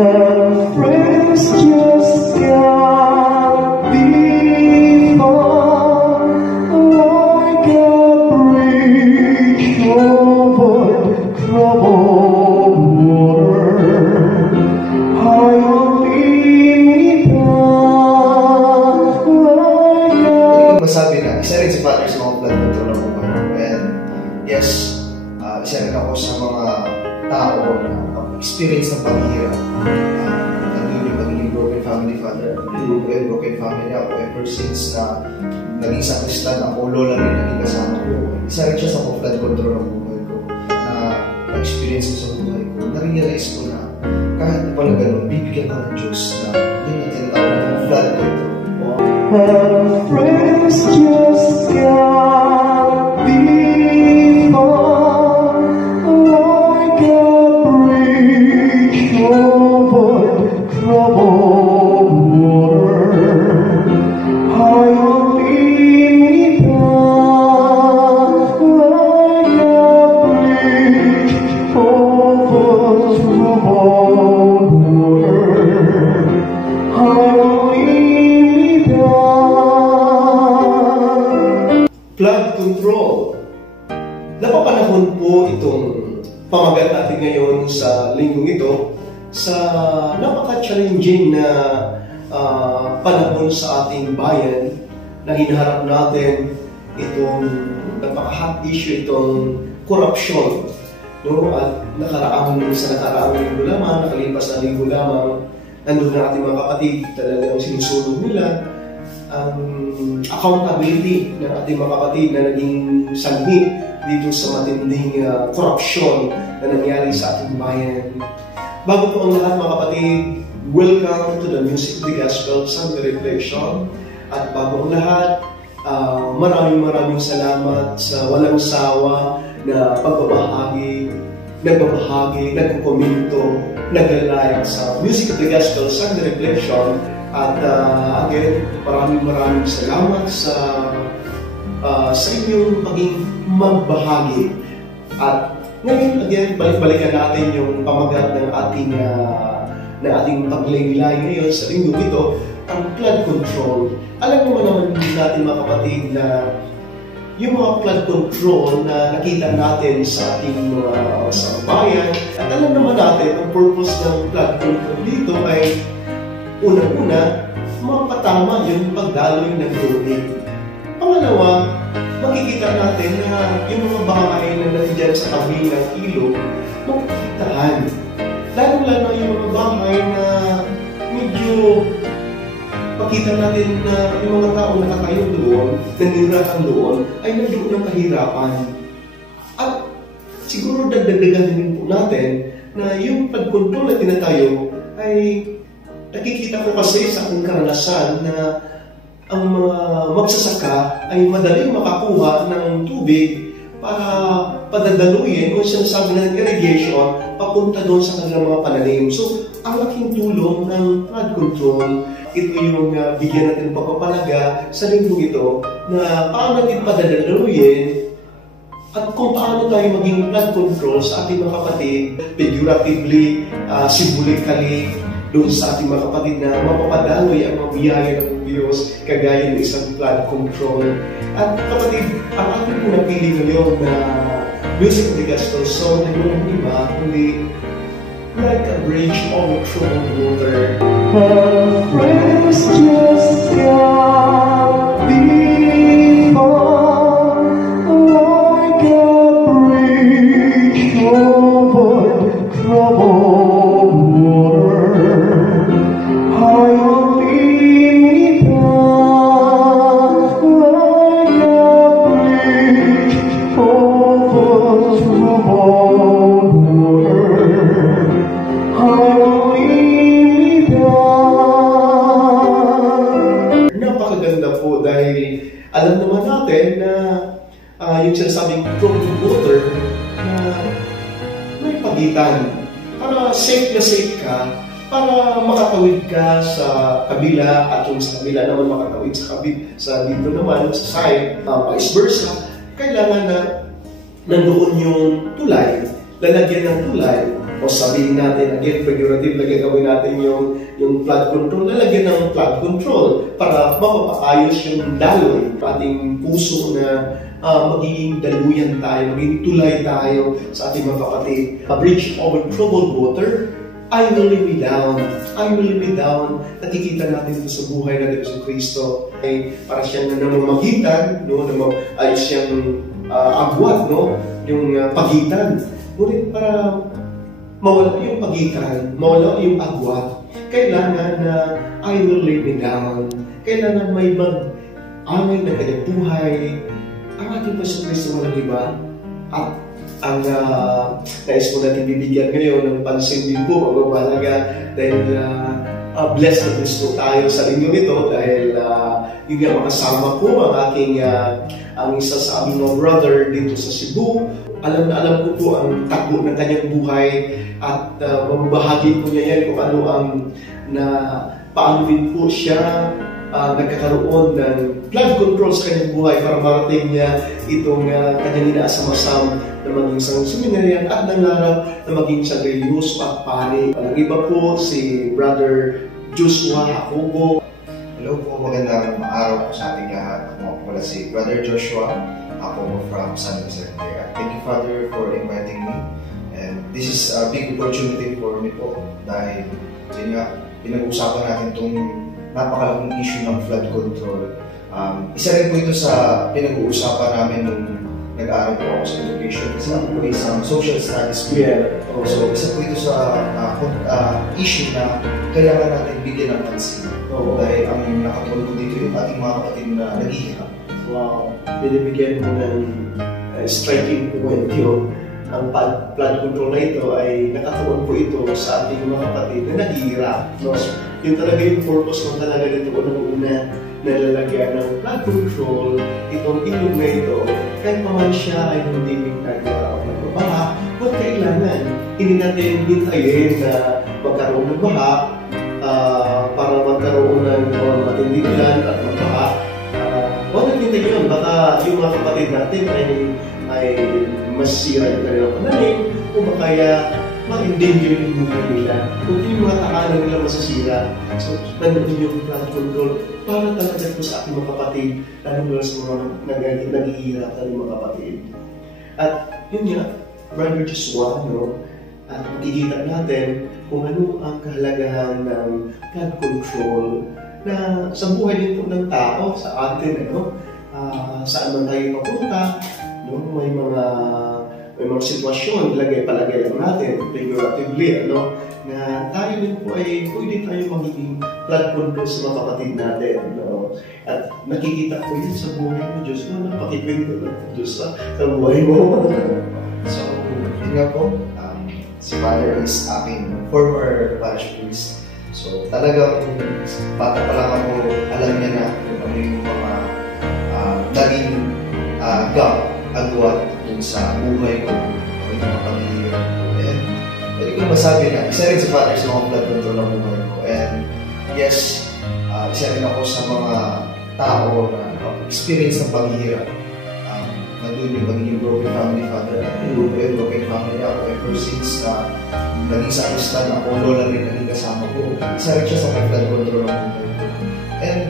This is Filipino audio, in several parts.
friends just got before, like a bridge over troubled water. I only like masabi na, isa rin si Father sa mga blood control ng buhay ko. And yes, isa rin ako sa mga tao na experience ng paghihirap. Nandun yung pagiging broken family father. Broken family ako ever since na naging sakristan ako, lola rin naging kasama ko. Isa rin siya sa mga blood control ng buhay ko. Na-experience ko sa buhay ko. Na-realize ko na kahit na pala ganun, bibigyan ka ng Diyos na yun yung tinatawag ng blood control. friends just got before, like a bridge over troubled water. I only like a bridge over troubled water. Flood control. Napapanahon po itong pamagat natin ngayon sa linggong ito sa napaka-challenging na panahon sa ating bayan na hinaharap natin itong napaka-hot issue, itong corruption. No? At sa nakaraang linggo lamang, nakalipas na linggo lamang, nandun na ating mga kapatid, talagang sinusulong nila ang accountability ng ating mga kapatid na naging sanhi dito sa matinding corruption na nangyari sa ating bayan. Bago po ang lahat mga kapatid, welcome to the Music of the Gospel Sunday Reflection. At bago ang lahat, maraming salamat sa walang sawa na pagbabahagi, nagko-komento, nag-like sa Music of the Gospel Sunday Reflection. At again, maraming salamat sa inyong paging magbahagi. At ngayon, again, balik-balikan natin yung pamagat ng ating paglaylay ngayon sa linggong ito, ang flood control. Alam naman natin mga kapatid na yung mga flood control na nakita natin sa ating sa bayan, at alam naman natin ang purpose ng flood control dito ay unang-una, mapatama yung pagdaloy ng tubig. Pangalawa, makikita natin na yung mga bahay na nandiyan sa tabi ng ilog, magkikitaan. Lalo-lalo yung mga bahay na medyo makita natin na yung mga tao na nakatayo doon, nanirahan doon, ay nandoon ng kahirapan. At siguro dagdagan din po natin na yung pagkontrol na tinatayo ay nakikita ko kasi sa aking karanasan na ang mga magsasaka ay madaling makakuha ng tubig para padadaluyin o sinasabi ng irrigation papunta doon sa kanilang mga pananim. So, ang laking tulong ng flood control, ito yung bigyan natin pagpapalaga sa linggong ito na paano natin padadaluyin at kung paano tayo maging flood control sa ating mga kapatid, figuratively, symbolically, doon sa ating mga kapatid na mapapadaloy ang mga biyaya ng Diyos kagaya ng isang flood control. At kapatid, ang ating po napili ngayon na Music of the Gospel song na yung iba, kundi like a bridge over troubled water. friends just got before, like a bridge over troubled water. I only like a bridge over troubled water. I only Napakaganda po dahil alam naman natin na yung sinasabing troubled water na may pagitan para safe ka, para makatawid ka sa kabila at yung sa kabila naman makatawid sa dito naman sa side, vice versa. Kailangan na nandoon yung tulay, lalagyan ng tulay O sabihin natin, again, figurative, gagawin natin yung flood control, lalagyan ng flood control para mapapaayos yung daloy, ating puso na magiging daluyan tayo, magiging tulay tayo sa ating mga kapatid. A bridge over troubled water, I will lead me down. I will lead me down. Nakikita natin ito sa buhay na Diyos Kristo ay para siyang namamagitan, no? Ay siyang agwat, no? Yung pagitan. Ngunit para mawala yung pagitan, mawala yung agwat, kailangan na I will lead me down. Kailangan may mag-amay na kanyang buhay. Ang ating Diyos Kristo walang iba. At ang nais mo natin bibigyan ngayon ng pansin din po, ang mahalaga, dahil blessed na blessed po tayo sa linggo nito dahil yun nga makasama ko ang aking ang isa sa aming mga brother dito sa Cebu. Alam na alam ko po ang takbo ng kanyang buhay at mababahagi ko niya yan kung ano ang paano din po siya nagkakaroon ng flood control sa kanyang buhay para marating niya itong kanyang inaasam-asam na maging isang seminaryan at nangarap na maging isang religious at pari. Ang iba po si Brother Joshua Jacobo. Hello po, magandang araw po sa ating lahat. Ako po pala si Brother Joshua Jacobo from San Jose. Thank you, Father, for inviting me. And this is a big opportunity for me po dahil yun nga, pinag-usapan natin itong napakalaking issue ng flood control. Isa rin po ito sa pinag-uusapan namin nung nag-aaral po ako sa education kasi ako po isang social studies po. So isa po ito sa issue na kailangan natin bigyan ng pansin. Dahil ang nakatulog ko dito yung ating mga kapatid na naghihirap. Wow! Binibigyan mo ng striking point yun. Ang flood control na ito ay nakatuon po ito sa ating mga kapatid na naghihirap. No? Yung talaga yung purpose mo talaga dito una na lalagyan ng flood control, itong ilog na ito, kahit paman siya ay hindi nagkakaroon ng baha, huwag kailangan. Hindi natin hintayin na magkaroon ng baha para magkaroon ng matinding ulan at magbaha. Huwag natin hintayin yun. Baka yung mga kapatid natin ay masira yung kanilang pananim o kaya ma-endanger yung buhay nila. Kung yung mga takalan nila masasira. So, nandun yung flood control para talaga po sa ating mga kapatid, lalo sa mga naghihirap sa mga kapatid. At yun nga, Brother Joshua, no? At makikita natin kung ano ang kahalagahan ng flood control na sa buhay din po ng tao, sa atin, ano? Saan man tayo papunta, no? May mga sitwasyon, palagay lang natin, figuratively, ano, na tayo din po ay pwede tayo magiging flood control sa mga kapatid natin. No? At nakikita ko yun sa buhay mo, Diyos mo, napakikwento ng Diyos sa buhay mo. So, yun nga po, si Father is aking former parish priest. So, talagang bata pa lang ako, alam niya na kung ano yung mga naging agwat dun sa buhay ko, o yung mga paghihirap ko. And pwede ko masabi na, isa rin si Father sa mga flood control ng buhay ko. And yes, isa rin ako sa mga tao na experience ng paghihirap. Nandun yung pagiging broken family, Father. Broken family ako ever since na naging sa Islam ako, lola rin naging kasama ko. Isa rin siya sa mga flood control ng buhay ko. And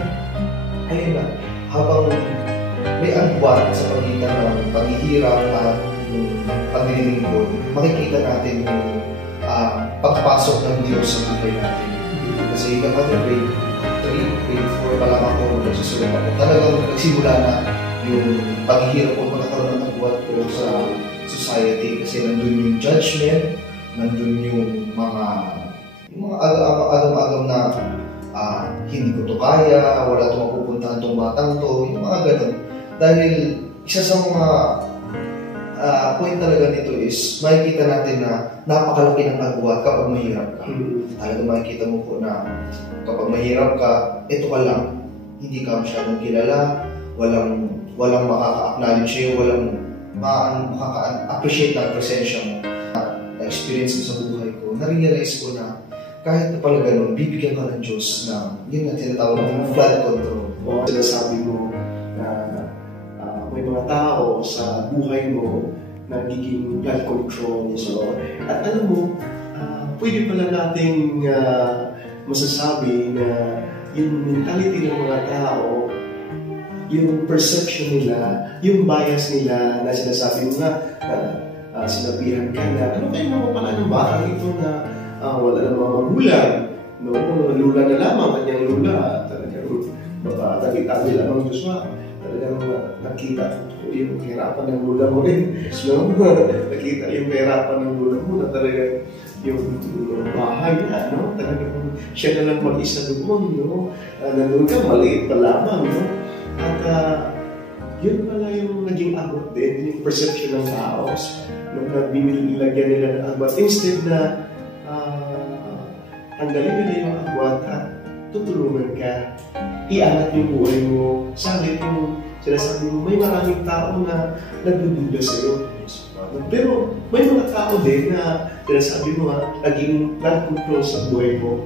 ayun na, habang may agwat sa pagitan ng paghihirap at yung paglilingkod, makikita natin yung pagpasok ng Diyos sa buhay natin. Kasi kapag grade 3, grade 4 pa lang ako, nagsusulat ako, talagang nagsimula na yung paghihirap ko, magkakaroon ng agwat ko sa society kasi nandun yung judgment, nandun yung mga agam-agam na hindi ko to kaya, wala itong mapupuntahan itong batang to, yung mga ganun. Dahil isa sa mga point talaga nito is makikita natin na napakalaki ng agwat kapag mahirap ka. Talaga makikita mo po na kapag mahirap ka, ito ka lang. Hindi ka masyadong kilala, walang makaka-acknowledge sa'yo, walang makaka-appreciate ng presensya mo. Na-experience ko sa buhay ko, na-realize ko na kahit na pala ganun, bibigyan ka ng Diyos na yun na tinatawag ng flood control. O sinasabi mo na may mga tao sa buhay mo na nagiging flood control. So, at alam mo, pwede pala nating masasabi na yung mentality ng mga tao, yung perception nila, yung bias nila na sinasabi mo na sinabihan ka na ano kayo naman pala ng batang ito na wala na mga magulang, no? Lula na lamang, kanyang lula, talagang nakita nila ng Joshua, talagang nakita yung hirapan ng lula mo rin, no? Nakita yung hirapan ng lula mo na talagang yung bahay na, no? Talagang siya na lang mag-isa doon, no? Nandun ka, maliit pa lamang, no? At yun pala yung naging abot din, yung perception ng tao, na binilagyan nila ng agwat. Instead na tanggalin nila yung agwat at tutulungan ka, iangat yung buhay mo. Sabi yung sinasabi mo, may maraming tao na nagdududa sa'yo. Pero may mga tao din na sinasabi mo naging non-control sa buhay mo.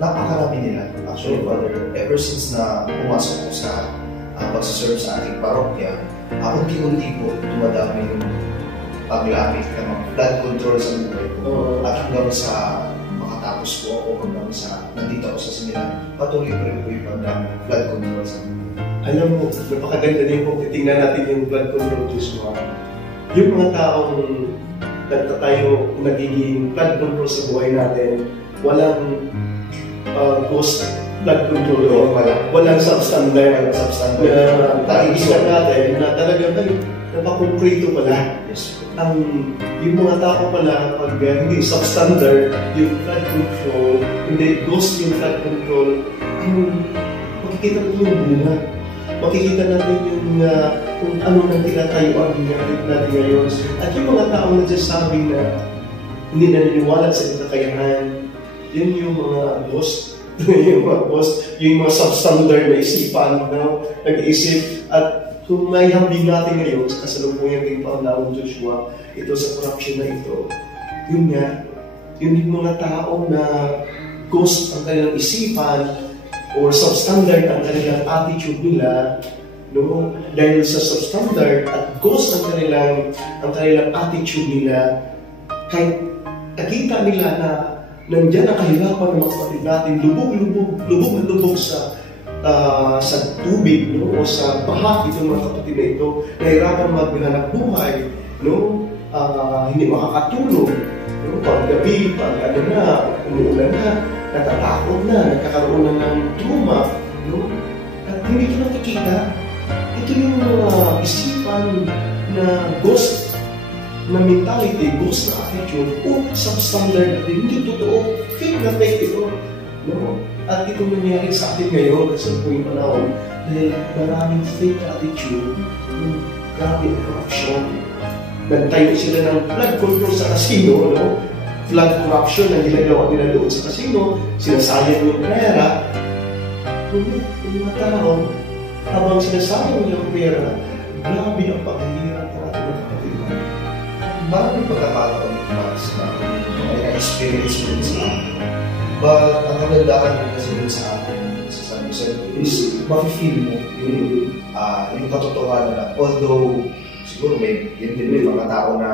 Napakarami nila. Actually, Father, ever since na pumasok ko sa pagsaserve sa ating parokya, unti-unti po dumadami yung paglamit ng mga blood control sa buhay ko. At hanggang sa makatapos po ako, hanggang sa nandito ako sa seminar, patuloy pa rin po yung blood control sa buhay. Alam mo, napakaganda din kung titingnan natin yung blood control Joshua. Yung mga taong nagtatayo, nagiging blood control sa buhay natin, walang ghost blood control o walang substandard. Nakikita natin na talagang napakonkrito pala. Yung mga tao pala, pag hindi substandard, yung blood control, hindi ghost yung blood control, makikita natin yung bunga. Makikita natin yung kung ano nang tinatayuan natin ngayon. At yung mga tao na nagsasabi na hindi naniniwala sa kakayahan, yun yung mga ghost, yung mga substandard na isipan, no? Nag-iisip. At kung may hambing natin ngayon sa kasalukuyan ng Panginoon Joshua, ito sa corruption na ito, yun nga, yun yung mga tao na ghost ang kanilang isipan or substandard ang kanilang attitude nila, no? Dahil sa substandard at ghost ang kanilang attitude nila, kahit nakita nila na nandiyan ang kahirapan ng mga kapatid natin, lubog sa tubig, no? O sa baha itong mga kapatid na ito, nahirapan maghanap buhay, no? Hindi makakatulog, no? Paggabi, pag umuulan na, natatakot na, nagkakaroon na ng trauma, no? At hindi ito nakikita. Ito yung isipan na ghost na mentality, ghost na attitude, o substandard na hindi totoo, fake na fake ito. No? At ito nangyari sa atin ngayon kasi po yung panahon dahil maraming fake attitude, grabe ang corruption. Nagtayo sila ng blood control sa casino, no? Blood corruption na ginagawa nila doon sa casino, sinasayang yung pera. Ngunit yung mga tao, habang sinasayang yung pera, grabe ang paghihirap ng ating mga kapatid. Maraming pagkakataon na may experience mo sa akin. But ang kagandahan din kasi din sa atin, sa San Jose, is ma-feel mo yung katotohanan na although siguro may mga tao na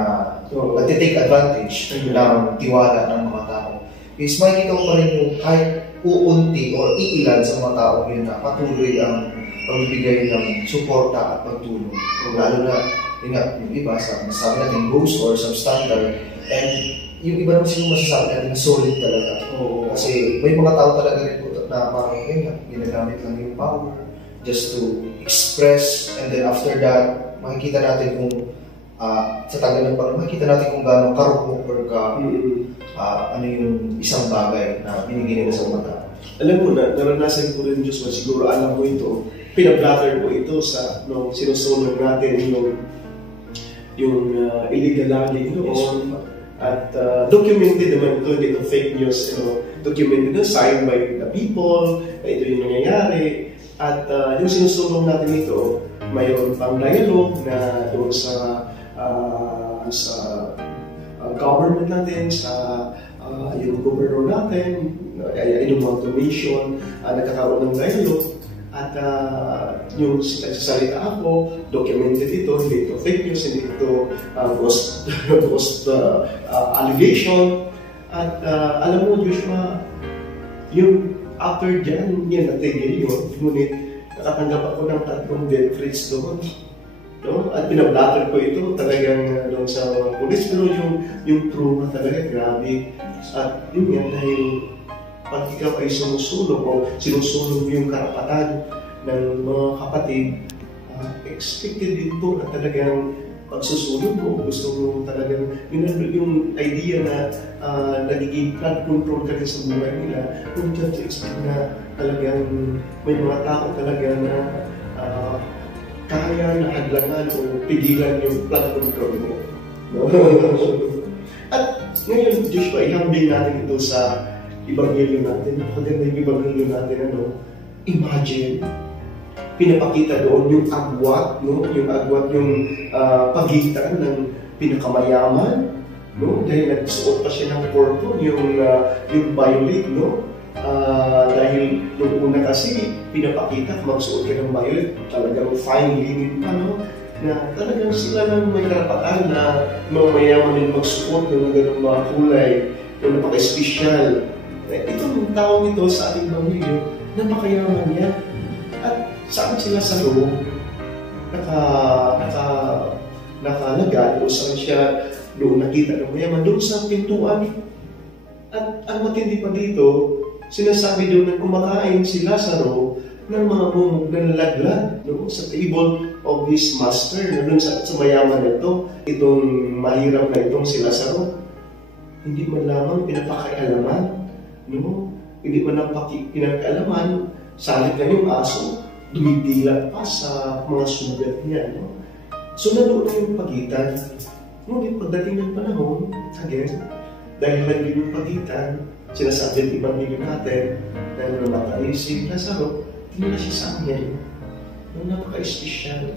nag-take advantage ng tiwala ng mga tao, is makikita ko pa rin yung kahit uunti or iilan sa mga tao yun na patuloy ang pagbibigay ng suporta at pagtulong. Lalo na yung iba sabi natin ghost or substandard, and yung iba naman siguro masasabi natin na solid talaga. Kasi may mga tao talaga rin po na parang ginagamit lang yung power just to express, and then after that makikita natin kung sa tagal ng parang makikita natin kung gaano karupok or ano yung isang bagay na binigay nila sa mga tao. Alam mo na, naranasan ko rin Diyos, siguro alam mo ito, pinablatter ko ito sa sinusunod natin yung illegal logging noon. At documented naman ito, dito fake news, documented na, signed by the people, ito yung nangyayari. At yung sinusulong natin ito, mayroon pang dialogue na doon sa government natin, sa yung governor natin, yung automation, nagkakaroon ng dialogue. At yung nagsasalita ako, documented ito, hindi ito fake news, hindi ito ghost allegation. At alam mo, Joshua, yung after dyan, yan, natigil yun. Ngunit nakatanggap ako ng 3 death threats doon. No? At pinablatter ko ito talagang doon sa police. Pero yung trauma talaga, grabe. At yun yan, dahil pag ikaw ay sumusulong o sinusulong yung karapatan ng mga kapatid, expected din po na talagang pagsusulong mo, gusto mo talagang yung idea na nagiging flood control ka rin sa buhay nila, kung dyan to expect na talagang may mga tao talaga na kaya na hadlangan o pigilan yung flood control mo. No? At ngayon, Joshua, ihambing natin ito sa Ebanghelyo natin. Napakaganda yung Ebanghelyo natin, imagine, pinapakita doon yung agwat, no? Yung agwat, yung pagitan ng pinakamayaman, no? Dahil nagsuot pa siya ng purple, yung violet, no? Dahil nung una kasi, pinapakita, magsuot ka ng violet, talagang fine linen pa, no? Na talagang sila lang may karapatan na mga mayaman din magsuot ng ganung mga kulay, yung napaka-espesyal. Itong taong ito sa ating pamilya, napakayaman yan. At saan sila sa loob, nakalagay o saan siya doon nakita ng mayaman, doon sa pintuan. At ang matindi pa dito, sinasabi doon na kumakain si Lazaro ng mga bumog na nalaglag, no? Sa table of his master, na doon sa mayaman nito, itong mahirap na itong si Lazaro, hindi man lamang pinapakaialaman, no? Hindi man pinapakaialaman, salit na yung aso, dumidila pa sa mga sugat niya, no? So nandoon na yung pagitan. Ngunit pagdating ng panahon, again, dahil lang yung pagitan, sinasabi ng Ebanghelyo natin, dahil namatay si Lazaro, tinila siya sa angel. No, napaka-espesyal.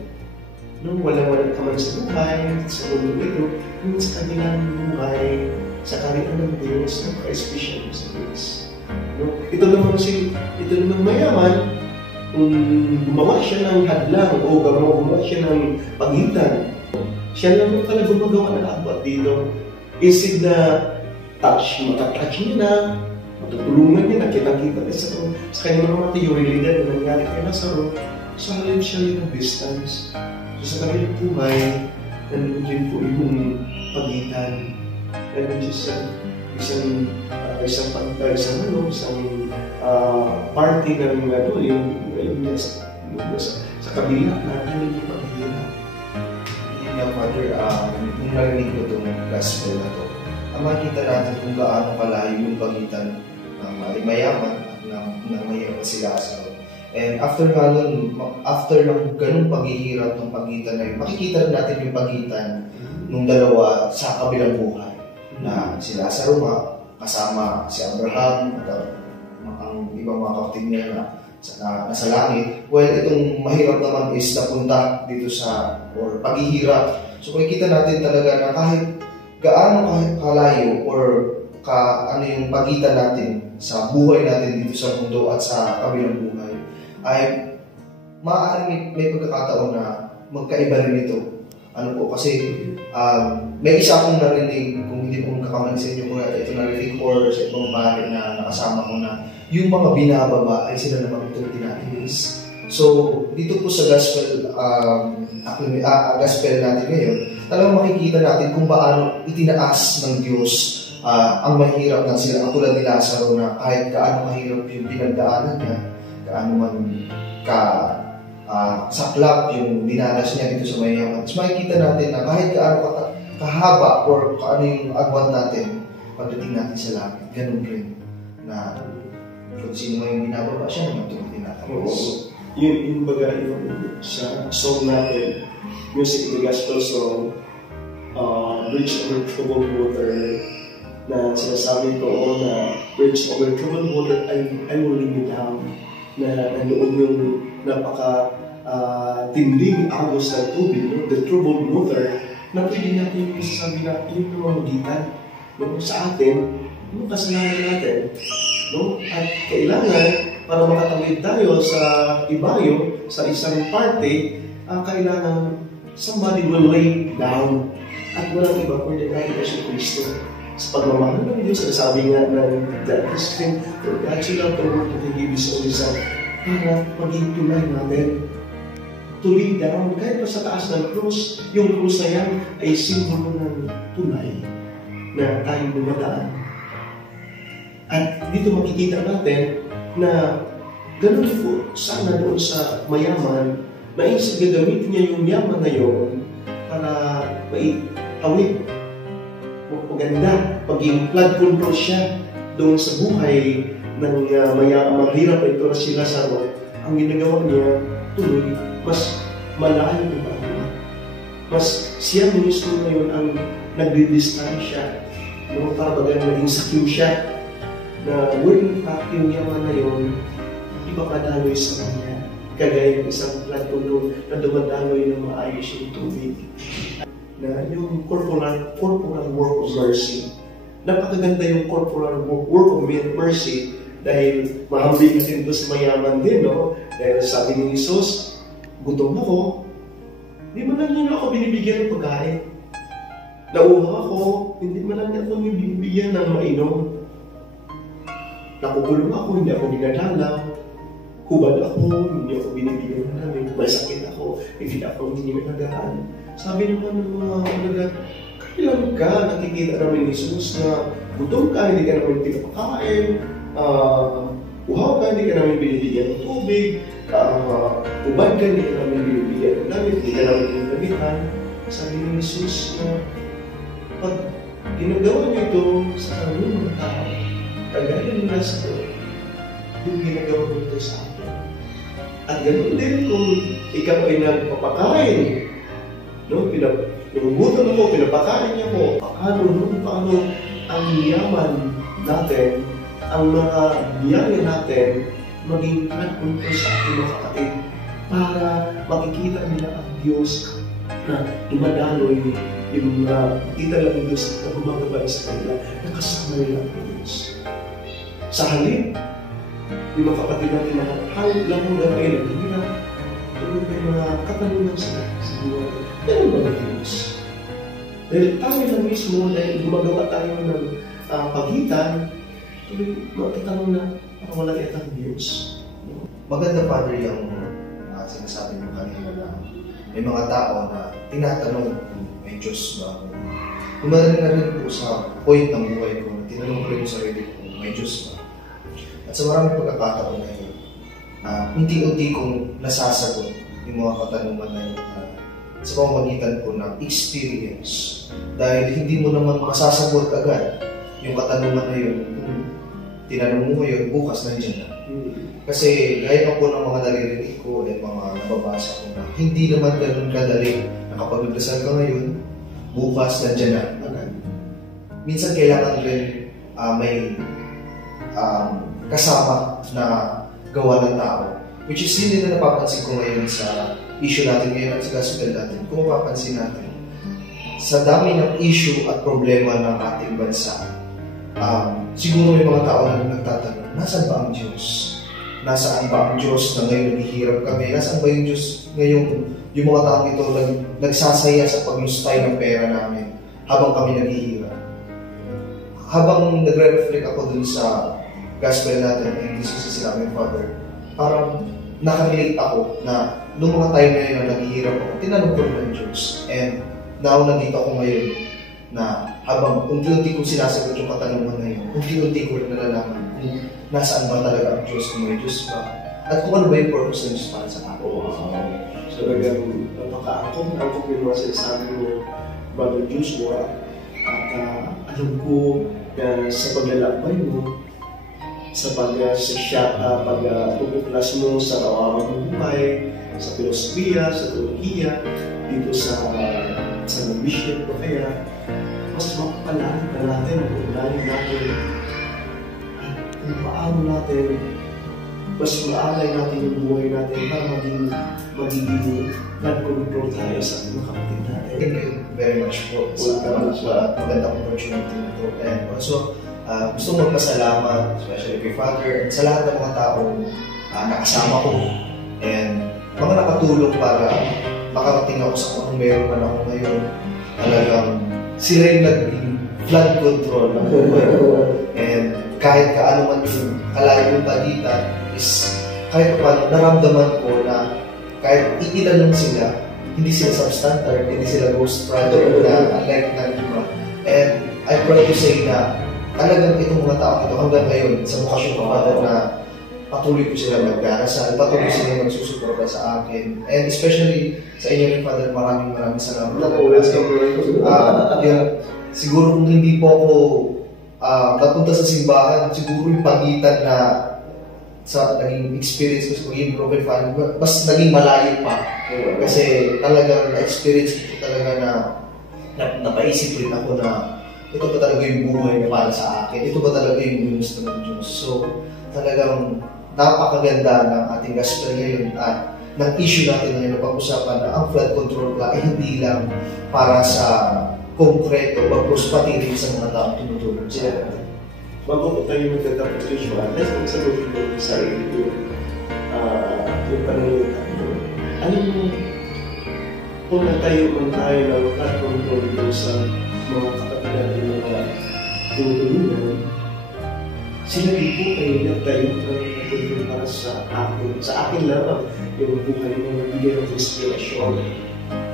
No, walang ka man sa buhay, sa mundo ito, yung sa kanilang buhay, sa kanilang ng Diyos, napaka-espesyal sa Diyos. No? Ito naman mayaman, kung gumawa siya ng hadlang o gumawa siya ng pagitan, siya lang yung talagang gumagawa ng agwat dito. Instead na matatouch niya na, matutulungan niya na, kitang-kita niya sa kanyang mga realidad na nangyari kay Lazaro, sa halip siya yung distance. So sa kanilang buhay, nandun din po yung pagitan. Nandun siya isang party ng sa kabila na hindi paghihirap. Yun nga, Father, kung narinig ko itong gospel na to, makikita natin kung gaano kalayo yung pagitan ng mayaman at ng mahirap si Lazaro. And after ng ganung paghihirap ng pagitan na yun, makikita rin natin yung pagitan ng dalawa sa kabilang buhay. Na si Lazaro kasama si Abraham at ang ibang mga kapatid niya na nasa langit. Well, itong mahirap naman is napunta dito or paghihirap. So makikita natin talaga na kahit gaano kalayo or ano yung pagitan natin sa buhay natin dito sa mundo at sa kabilang buhay, ay maaaring may pagkakataon na magkaiba rin ito. Ano po, kasi may isa akong narinig, kung hindi ko kakamali sa inyo mga ito narinig or sa ibang bahay na nakasama ko na yung mga binababa ay sila naman itong tinatinis. So, dito po sa gospel natin ngayon, talagang makikita natin kung paano itinaas ng Diyos ang mahirap na sila. Katulad ni Lazaro na kahit kaano mahirap yung pinagdaanan niya, kaano man saklap yung dinanas niya dito sa mayaman. Mas makikita natin na kahit kaano kahaba or kaano yung agwat natin, pagdating natin sa langit, ganun rin. Na kung sino man yung binababa, siya naman ito tinatapos. Yung baga yung sa song natin, Music in the Gospel song, Bridge Over Troubled Water, na sinasabi ko na Bridge Over Troubled Water, I will lead you down. Na nandoon yung tinding agos ng tubig, no? The troubled water, na pwede natin yung masasabi na yung pamamagitan, no? Sa atin, yung kasalanan natin, no? At kailangan, para makatawid tayo sa ibayo, sa isang party, kailangan somebody will lay down. At walang iba kundi tayo na si Kristo. Sa pagmamahal ng Diyos, sabi nga ng that is thing, for God so loved the world that He gave His only Son, para maging tulay natin. Tuloy down, kahit pa sa taas ng krus, yung krus na yan ay simbolo ng tulay na tayo dumadaan. At dito makikita natin na ganun po sana doon sa mayaman na isip gagamitin niya yung yaman na yun para maitawid o maganda, maging flood control siya doon sa buhay ng maghirap ito na si Lazaro. Ang ginagawa niya tuloy, mas malayo yung pagkakuha. Mas siya mismo ngayon ang nagdidistansya. No? Para bagang naging sakim siya na when in fact yung yaman na yun, hindi pa kadaloy sa kanya. Kagaya ng isang flood control na dumadaloy ng maayos yung tubig. Na yung corporal work of mercy. Napakaganda yung corporal work of mercy dahil mahambing natin ito sa mayaman din, no? Dahil sabi ni Jesus, gutom ako, hindi mo lang niya ako binibigyan ng pagkain. Nauha ako, hindi mo lang niya ako binibigyan ng mainom. Nakukulong ako, hindi ako dinadalaw. Hubad ako, hindi ako binibigyan ng namin. May sakit ako, hindi ako dinidalagaan. Sabi naman ng mga kalagat, kailan ka nakikita namin ni Jesus na gutom ka, hindi ka namin pinapakain, uhaw ka, hindi ka namin binibigyan ng tubig, ubad ka, hindi ka namin binibigyan ng damit, hindi ka namin pinagamitan. Sabi ni Jesus na pag ginagawa niyo ito sa kanong mga tao, kagaya ng Lazaro, yung ginagawa niyo ito sa akin. At ganoon din kung ikaw ay nagpapakain, no? Pinugutan ako, pinapakain niya ko. Paano ang yaman natin, ang mga biyaya natin, maging nagpunto sa ating mga kapatid para makikita nila ang Diyos na dumadaloy yung kita lang ng Diyos na gumagabay sa kanila, nakasama nila ang Diyos. Sa halip, yung mga kapatid natin na hawag lang ang gabay ng kanila, tuloy may mga katanungan sila sa buhay. Ganun ba ng Diyos? Dahil tayo lang mismo, dahil gumagawa tayo ng pagitan, tuloy magtatanong na parang wala yata ang Diyos. Maganda, Father, yung sinasabi mo kanina na may mga tao na tinatanong kung may Diyos ba. Kumadaling na rin po sa point ng buhay ko na tinanong ko rin yung sarili ko kung may Diyos ba. At sa maraming pagkakataon na yun, unti-unti kong nasasagot yung mga katanungan na yun sa pamamagitan po ng experience. Dahil hindi mo naman masasagot agad yung katanungan na yun. Tinanong mo ngayon, bukas nandiyan na. Kasi gaya pa po ng mga naririnig ko at mga nababasa ko na hindi naman ganun kadali na kapag nagdasal ka ngayon, bukas nandiyan na agad. Minsan kailangan rin may kasama na gawa ng tao. Which is hindi na napapansin ko ngayon sa issue natin ngayon at sa gospel natin. Kung mapapansin natin, sa dami ng issue at problema ng ating bansa, siguro may mga tao na nagtatanong, nasaan ba ang Diyos? Nasaan ba ang Diyos na ngayon naghihirap kami? Nasaan ba yung Diyos ngayon? Yung mga tao ito nagsasaya sa paglustay ng pera namin habang kami naghihirap. Habang nagre-reflect ako dun sa gospel natin, and this is the sinabi ng Father, parang nakarelate ako na nung mga time na yun na naghihirap ako, tinanong ko ng Diyos. And now, nandito ako ngayon na habang unti-unti kong sinasagot yung katanungan na yun, unti-unti ko rin nalalaman kung nasaan ba talaga ang Diyos, kung may Diyos ba, at kung ano ba yung purpose ng Diyos para sa akin. So, napaka-angkop yung mga sinasabi mo, Brother Joshua, at alam ko na sa paglalakbay mo, sa pagtuklas mo sa kawawang buhay, sa filosofiya, sa teolohiya, dito sa mission ko kaya, mas mapapalalim na natin, mapapalalim natin, at kung paano natin, mas maalay natin yung buhay natin para magiging nag-control tayo sa mga kapatid natin. Thank you very much po sa magandang opportunity na ito. And also, gusto magpasalamat, especially kay Father, and sa lahat ng mga taong nakasama ko, and mga nakatulong para makarating ako sa kung meron man ako ngayon. Talagang sila yung nag-flood control ng buhay ko. And kahit kaano man yung kalayo yung balita, is kahit paano naramdaman ko na kahit iilan sila, hindi sila substandard, hindi sila ghost project na unlike ng iba. And I'm proud to say na talagang itong mga tao ito hanggang ngayon sa mukasyon ko na patuloy ko sila magdarasal, patuloy sila magsusuporta sa akin. And especially sa inyo rin, Father, maraming salamat. Siguro kung hindi po ako napunta sa simbahan, siguro yung pagitan na sa naging experience ko sa pagiging broken family, mas naging malayo pa. Kasi talagang na-experience ko talaga na napaisip rin ako na ito ba talaga yung buhay na para sa akin? Ito ba talaga yung gusto ng Diyos? So, talagang napakaganda ng ating gospel ngayon at ng issue natin ngayon na pag-usapan na ang flood control plan ay hindi lang para sa konkreto, bagkus pati rin sa mga taong tumutulong sa atin. Bago ko tayo magtatapos visual, let's magsagutin ko sa sarili ko yung panungutan ko. Ano mo, kung natayo man tayo ng flood control dito sa mga kapatid natin mga tumutulungan, sila din po kayo nagtayo ng control para sa akin. Sa akin lang yung buhay mo nagbigay ng inspirasyon.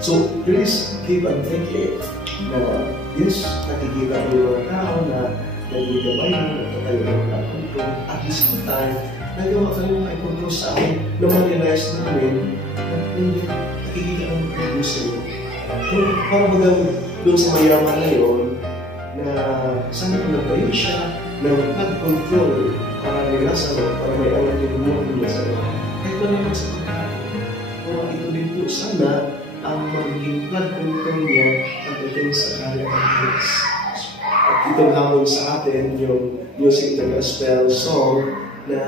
So, please keep on thinking na yes, nakikita ko yung mga tao na nagigabay mo, nagtatayo ng mga control. At the same time, nagawa ka yung mga control sa akin na ma-realize namin na hindi nakikita ng mga sa iyo. Kung parang bagang doon sa mayaman na yun, na sana kung nagtayo siya ng pag-control para nilasa mo, para may alat yung mga niya sa iyo. Kahit na naman sa pagkain. Kung ito din po sana ang magiging pag-control niya pagdating sa area ng Diyos. At itong hamon sa atin, yung music na gospel song na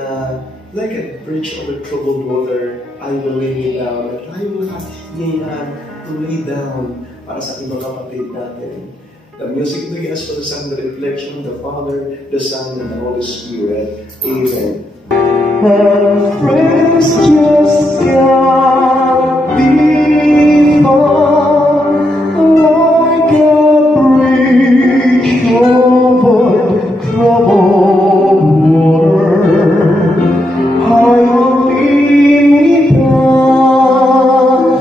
like a bridge over troubled water, I will lay me down. At tayo lahat ngayon to lay down para sa ibang kapatid natin. The music of the gospel, the song, the reflection, the Father, the Son, and the Holy Spirit. Amen.